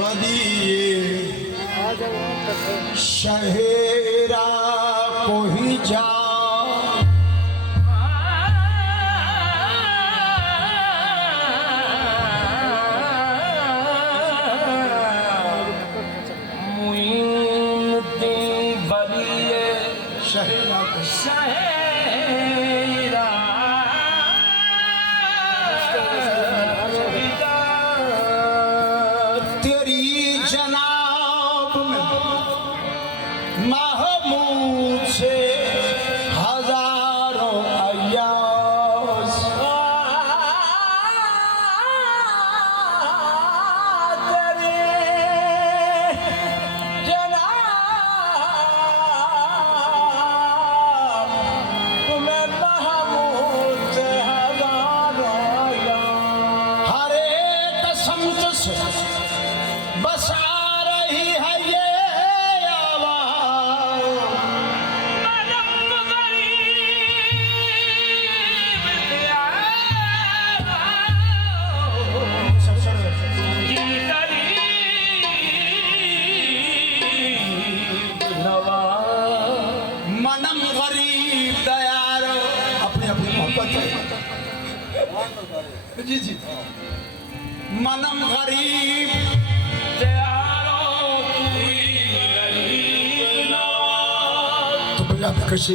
बलिए शहरा को ही जा शहरा को तेरी जनाब में महमूद से हजारों अय्यास बस आ रही है ये आवाज मनम गरीब दयार अपनी अपनी मोहब्बत है जी जी मनम गरीब कशी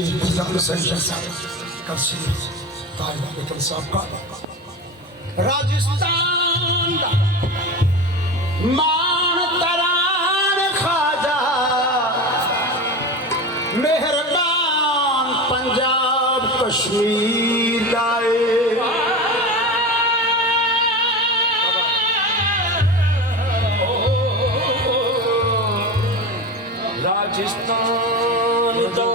राजस्थान मान तरान खाजा मेहरबान पंजाब कश्मीर लाए राजस्थान दा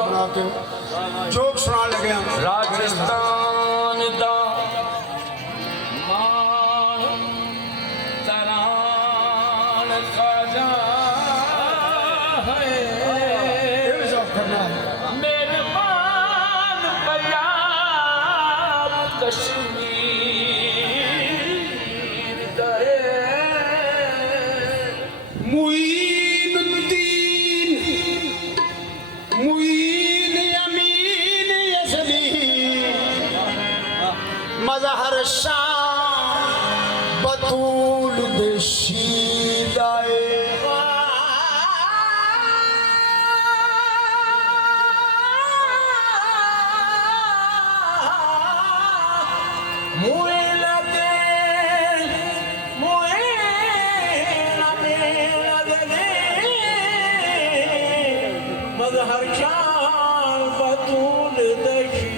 जोक सुना लगे हम राजस्थान दा मान तरान खाजा है मेहरबान पंजाब कश्मीर दे मजहर शाम बतूल देशीदाए मजहर शाम बतूल देशी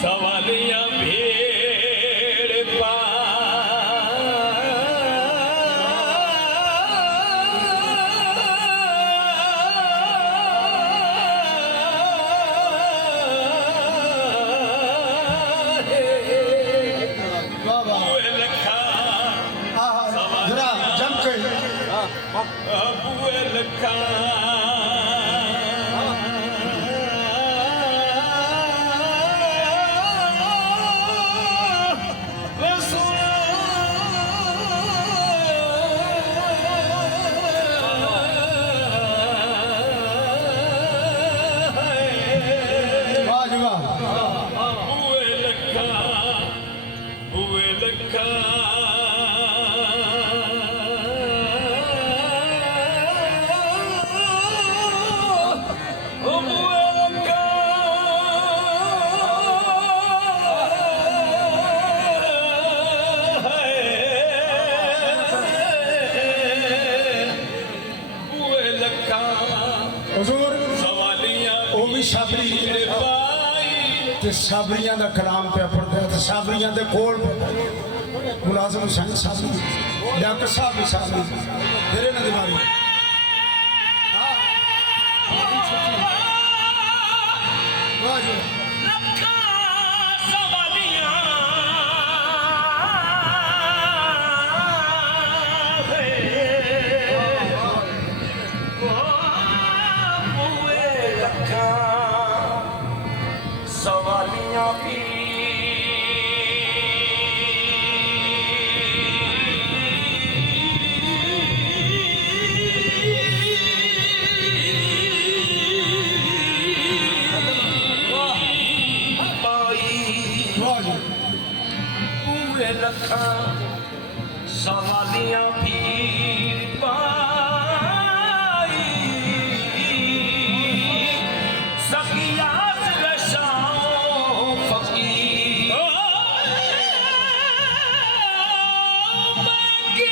सवालियां भेड़ पा जरा जम के बुए लखा साबरियां का कलाम पे पढ़ता है साबरियां के कोल मुलाजम हुसैन साबरी डॉक्टर साहब भी साबरी तेरे ना दिवारी ਬੂਏ ਲੱਖਾਂ ਸਵਾਲੀਆਂ ਭੀੜ ਪਾਈ ਸਖੀਆਂ ਰਸ਼ਾਂ ਫਕੀਰ ਮੈਂ ਕੀ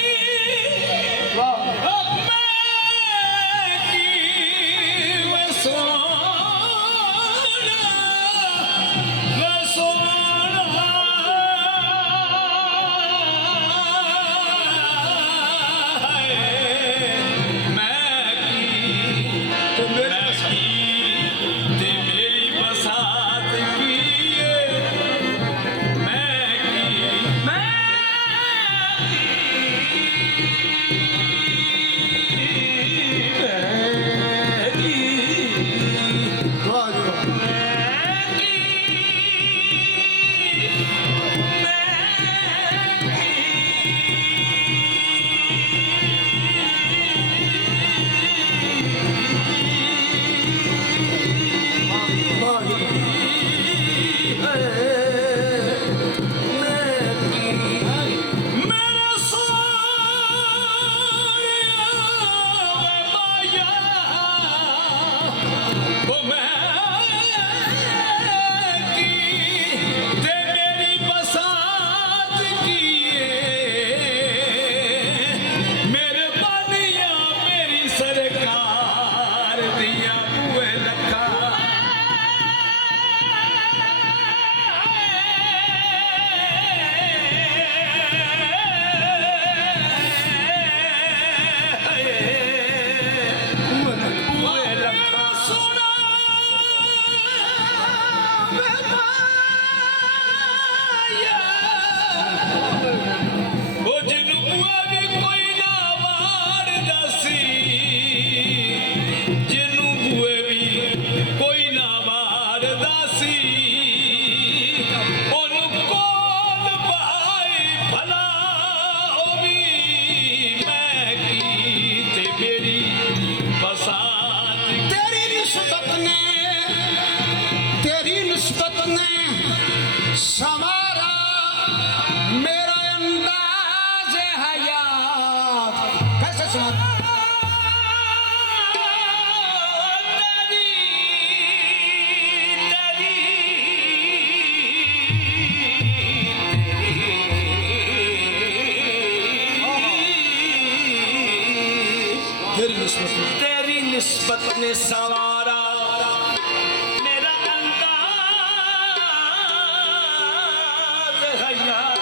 सवारा मेरा अंदाज़ हयात कैसे सुना तेरी निस्बत ने सवारा मेरा अंदाज़ हयात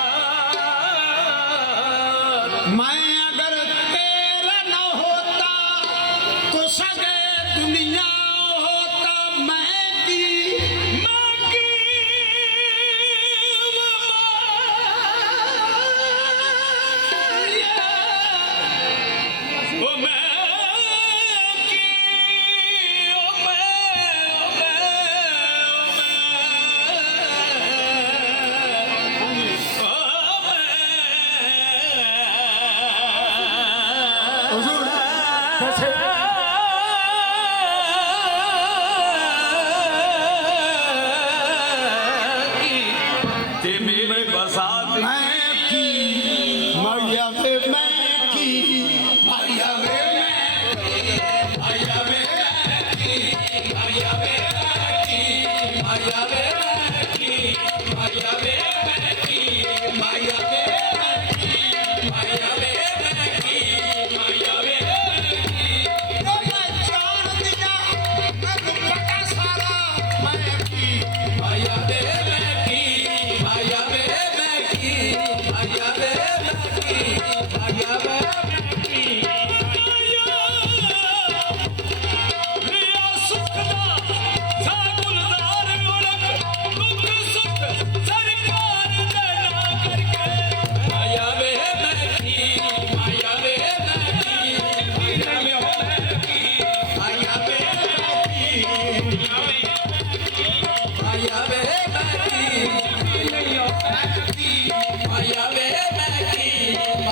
मैं अगर तेरा न होता तो सगे दुनिया होता मैं की ते मेरे बसात मैं की मैया वे मैं की मैया वे मैया वे मैया वे मैया वे मैया वे मैया वे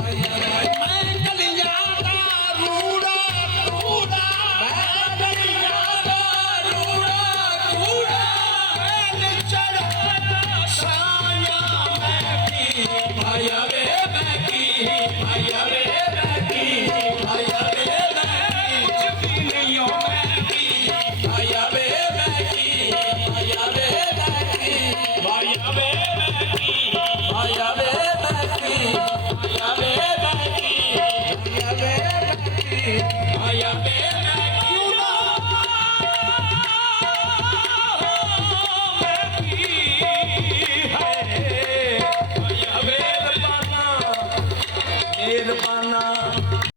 Maya, आया